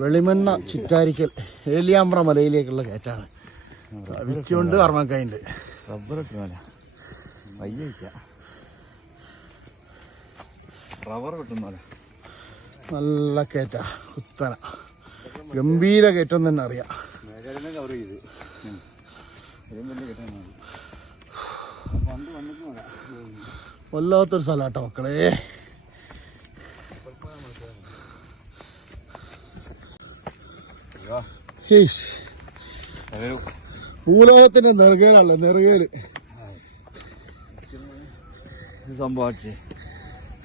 വെളിമണ്ണ ചിറ്റാരിക്കൽ ഏലിയാമ്പ്ര മലയിലേക്കുള്ള കയറ്റാണ്. വിറ്റുകൊണ്ട് അർമ്മക്കായുണ്ട് റബ്ബർ കിട്ടുന്നല്ല വയ്യ റബ്ബർ കിട്ടുന്നല്ല നല്ല കയറ്റ കുത്തന. ഗംഭീര കയറ്റം തന്നെ അറിയാം. കവർ ചെയ്ത്. വല്ലാത്തൊരു സ്ഥലാട്ടോ മക്കളെ. ഭൂലോകത്തിന്റെ നെറുകേലല്ല നെറുകേൽ. സംഭവിച്ചേ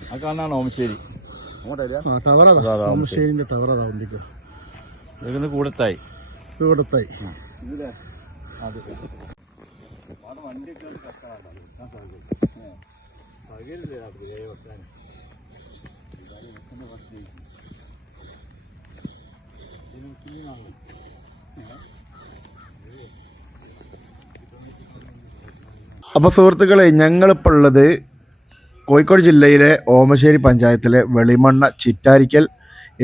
ആ കാണാണ് ഓമശ്ശേരി. അതാ, അപ്പോൾ സുഹൃത്തുക്കളെ ഞങ്ങളിപ്പോൾ ഉള്ളത് കോഴിക്കോട് ജില്ലയിലെ ഓമശ്ശേരി പഞ്ചായത്തിലെ വെളിമണ്ണ ചിറ്റാരിക്കൽ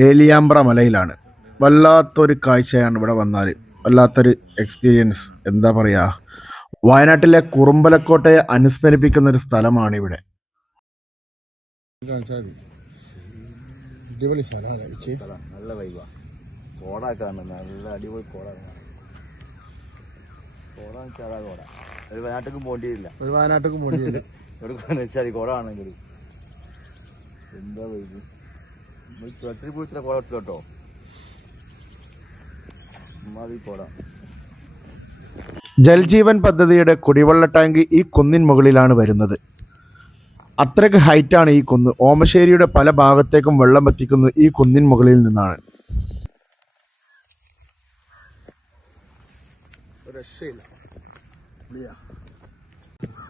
ഏലിയാമ്പ്ര മലയിലാണ്. വല്ലാത്തൊരു കാഴ്ചയാണ് ഇവിടെ വന്നാൽ വല്ലാത്തൊരു എക്സ്പീരിയൻസ് എന്താ പറയുക വയനാട്ടിലെ കുറുമ്പലക്കോട്ടയെ അനുസ്മരിപ്പിക്കുന്ന ഒരു സ്ഥലമാണ് ഇവിടെ. അടിപൊളി സ്ഥലമാണ് നല്ല വൈബാ കോടാക്കാണ്. നല്ല അടിപൊളി കോടാണ്. കോട കോട. ഒരു വയനാട്ടിലും പോണ്ടിയില്ല ഒരു വയനാട്ടിലേക്ക് പോകേണ്ടി എവിടെ വെച്ചാൽ കോട എന്താ വൈബ് ചുവട്ടിൽ പൂച്ചിലെ കോട ഇട്ടു കേട്ടോ. ഉമ്മാതി കോട ജൽജീവൻ പദ്ധതിയുടെ കുടിവെള്ള ടാങ്ക് ഈ കുന്നിൻ മുകളിലാണ് വരുന്നത്. അത്രയ്ക്ക് ഹൈറ്റാണ് ഈ കുന്ന്. ഓമശ്ശേരിയുടെ പല ഭാഗത്തേക്കും വെള്ളം എത്തിക്കുന്നത് ഈ കുന്നിൻ മുകളിൽ നിന്നാണ്.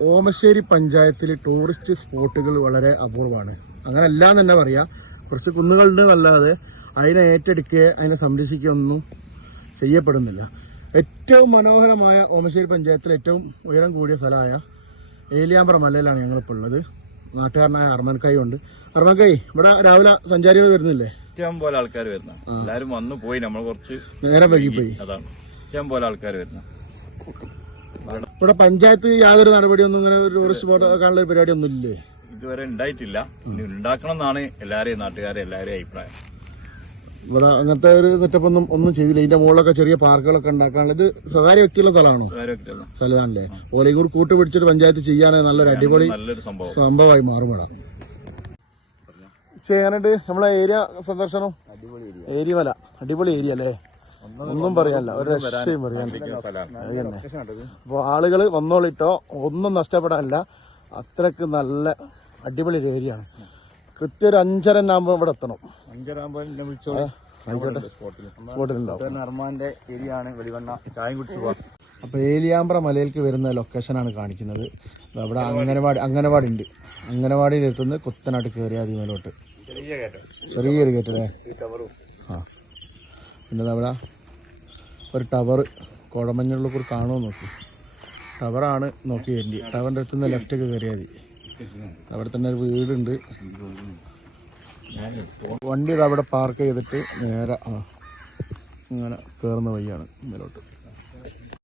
ഓമശ്ശേരി പഞ്ചായത്തിൽ ടൂറിസ്റ്റ് സ്പോട്ടുകൾ വളരെ അപൂർവമാണ്. അങ്ങനെ എല്ലാം തന്നെ പറയാം. കുറച്ച് കുന്നുകളുണ്ട് അല്ലാതെ അതിനെ ഏറ്റെടുക്കുക അതിനെ സംരക്ഷിക്കുകയൊന്നും ചെയ്യപ്പെടുന്നില്ല. ഏറ്റവും മനോഹരമായ ഓമശ്ശേരി പഞ്ചായത്തിലെ ഏറ്റവും ഉയരം കൂടിയ സ്ഥലമായ ഏലിയാമ്പ്ര മലയിലാണ് ഞങ്ങളിപ്പോൾ ഉള്ളത്. നാട്ടുകാരനായ അർമൻകായി ഉണ്ട്. അർമൻകായി ഇവിടെ രാവിലെ സഞ്ചാരികൾ വരുന്നില്ലേ? ഇഷ്ടം പോലെ ആൾക്കാർ വരുന്ന. എല്ലാവരും വന്നു പോയി നമ്മൾ കുറച്ച് നേരെ പോയി. അതാണ്. ഇഷ്ടം പോലെ ആൾക്കാർ വരുന്ന. ഇവിടെ പഞ്ചായത്ത് യാതൊരു നടപടിയൊന്നും ഇങ്ങനെ ഒരു ടൂറിസ്റ്റ് ബോട്ട് കാണുന്ന പരിപാടി ഒന്നും ഇല്ലേ ഇതുവരെ ഉണ്ടായിട്ടില്ല. ഇനി ഉണ്ടാക്കണം എന്നാണ് എല്ലാരെയും നാട്ടുകാരെ എല്ലാരെയും അഭിപ്രായം. ഇവിടെ അങ്ങനത്തെ ഒരു സെറ്റപ്പ് ഒന്നും ഒന്നും ചെയ്തില്ല. ഇതിന്റെ മുകളിലൊക്കെ ചെറിയ പാർക്കുകളൊക്കെ ഉണ്ടാക്കാനുള്ളത് സ്വകാര്യ വ്യക്തിയുള്ള സ്ഥലമാണോ. സ്ഥലമാണല്ലേ. ഓലെയും കൂടി കൂട്ടുപിടിച്ചിട്ട് പഞ്ചായത്ത് ചെയ്യാനേ നല്ലൊരു അടിപൊളി നല്ലൊരു സംഭവം. സംഭവമായി മാറും ഇവിടെ. ചെയ്യാനായിട്ട് നമ്മളെ ഏരിയ സന്ദർശനം. ഏരിയ വല അടിപൊളി ഏരിയ അല്ലേ? ഒന്നും പറയാനില്ല ഒരു രക്ഷയും പറയാനില്ല സ്ഥലമാണ് അപ്പോൾ ആളുകൾ വന്നോളിട്ടോ ഒന്നും നഷ്ടപ്പെടാനില്ല. അത്രയ്ക്ക് നല്ല അടിപൊളി ഒരു ഏരിയ ആണ്. കൃത്യം ഒരു അഞ്ചര ആകുമ്പോൾ ഇവിടെ എത്തണം. സ്പോട്ടിലുണ്ടാവും. ഏരിയ ആണ്. വെളിവണ്ണ ചായം കുടിച്ചു പോവാം. അപ്പോൾ ഏലിയാമ്പ്ര മലയിലേക്ക് വരുന്ന ലൊക്കേഷനാണ് കാണിക്കുന്നത്. അവിടെ അംഗനവാടി അംഗനവാടി ഉണ്ട്. അംഗനവാടിയിൽ എത്തുന്നത് കുത്തനായിട്ട് കയറിയാതി മേലോട്ട്. ചെറിയൊരു കയറ്റല്ലേ ടവറും ആ. പിന്നെ അവിടെ ഒരു ടവർ കുഴമഞ്ഞുള്ള കൂടി കാണുമോ നോക്കി. ടവറാണ് നോക്കി വരേണ്ടി. ടവറിന്റെ അടുത്ത് നിന്ന് ലെഫ്റ്റൊക്കെ കയറിയാൽ മതി. അവിടെ തന്നെ ഒരു വീടുണ്ട്. വണ്ടി അവിടെ പാർക്ക് ചെയ്തിട്ട് നേരെ ഇങ്ങനെ കയറുന്ന വഴിയാണ് മേലോട്ട്.